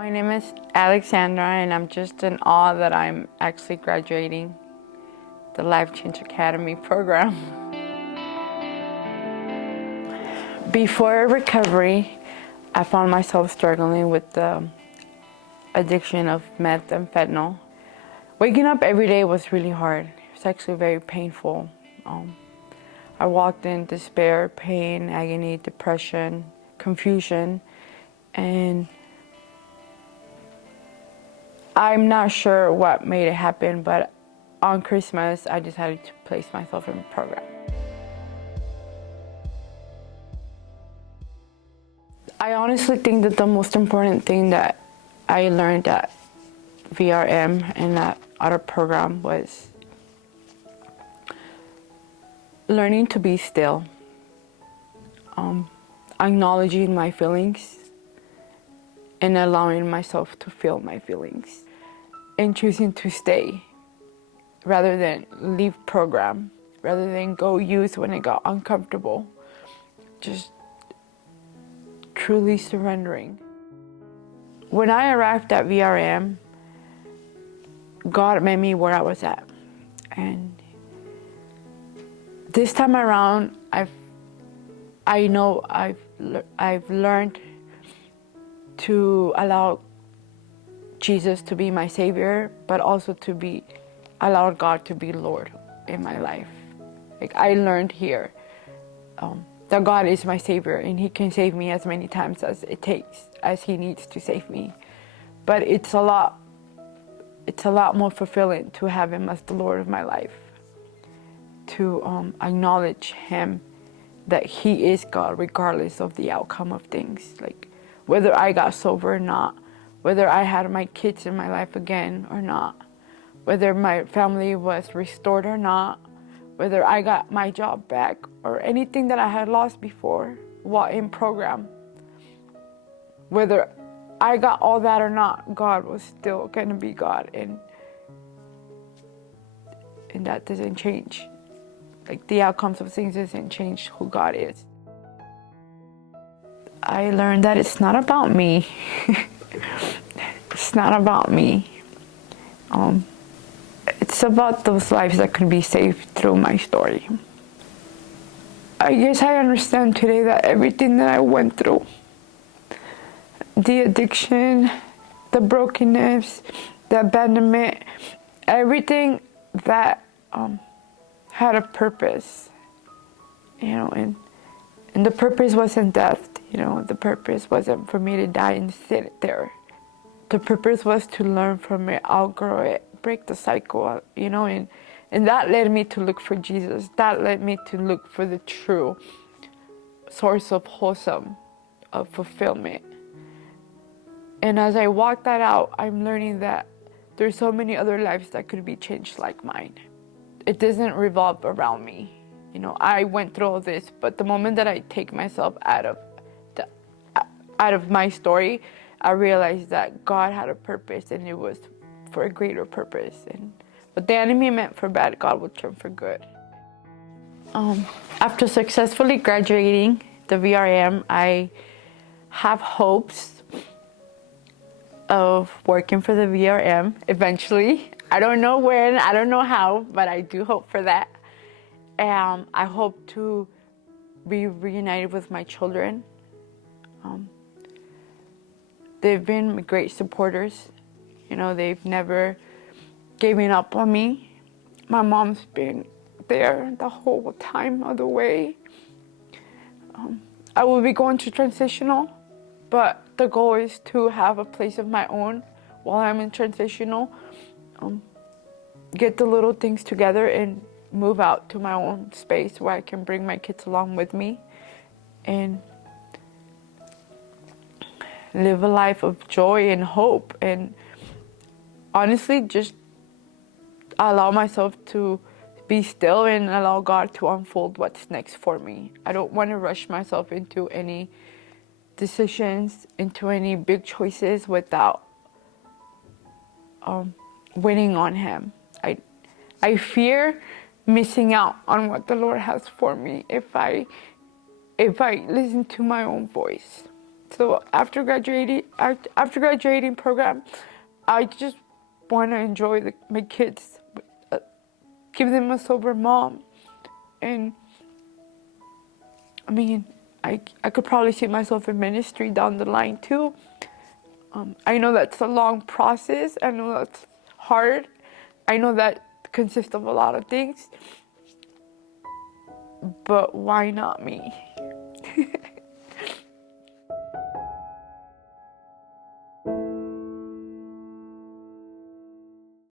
My name is Alexandra, and I'm just in awe that I'm actually graduating the Life Change Academy program. Before recovery, I found myself struggling with the addiction of meth and fentanyl. Waking up every day was really hard. It was actually very painful. I walked in despair, pain, agony, depression, confusion, and I'm not sure what made it happen, but on Christmas, I decided to place myself in a program. I honestly think that the most important thing that I learned at VRM and that other program was learning to be still, acknowledging my feelings and allowing myself to feel my feelings, and choosing to stay rather than leave program, rather than go youth when it got uncomfortable. Just truly surrendering. When I arrived at VRM, God met me where I was at. And this time around, I've learned to allow Jesus to be my Savior, but also to allow God to be Lord in my life. Like, I learned here that God is my Savior, and He can save me as many times as it takes, as He needs to save me. But it's a lot more fulfilling to have Him as the Lord of my life, to acknowledge Him that He is God regardless of the outcome of things. Like, whether I got sober or not, whether I had my kids in my life again or not, whether my family was restored or not, whether I got my job back or anything that I had lost before while in program, whether I got all that or not, God was still gonna be God, and that doesn't change. Like, the outcomes of things doesn't change who God is. I learned that it's not about me. It's not about me. It's about those lives that could be saved through my story. I guess I understand today that everything that I went through, the addiction, the brokenness, the abandonment, everything that had a purpose, and the purpose wasn't death, the purpose wasn't for me to die and sit there. The purpose was to learn from it, outgrow it, break the cycle, and that led me to look for Jesus. That led me to look for the true source of wholesome, of fulfillment. And as I walk that out, I'm learning that there's so many other lives that could be changed like mine. It doesn't revolve around me. I went through all this, but the moment that I take myself out of my story, I realized that God had a purpose, and it was for a greater purpose. And what the enemy meant for bad, God will turn for good. After successfully graduating the VRM, I have hopes of working for the VRM eventually. I don't know when, I don't know how, but I do hope for that. I hope to be reunited with my children. They've been great supporters. They've never given up on me. My mom's been there the whole time of the way. I will be going to transitional, but the goal is to have a place of my own while I'm in transitional. Get the little things together and move out to my own space where I can bring my kids along with me and live a life of joy and hope, and honestly just allow myself to be still and allow God to unfold what's next for me. I don't want to rush myself into any decisions, into any big choices without waiting on Him. I fear missing out on what the Lord has for me if I listen to my own voice. So after graduating program, I just want to enjoy my kids, give them a sober mom, and I mean, I could probably see myself in ministry down the line too. I know that's a long process. I know that's hard. I know that consists of a lot of things. But why not me?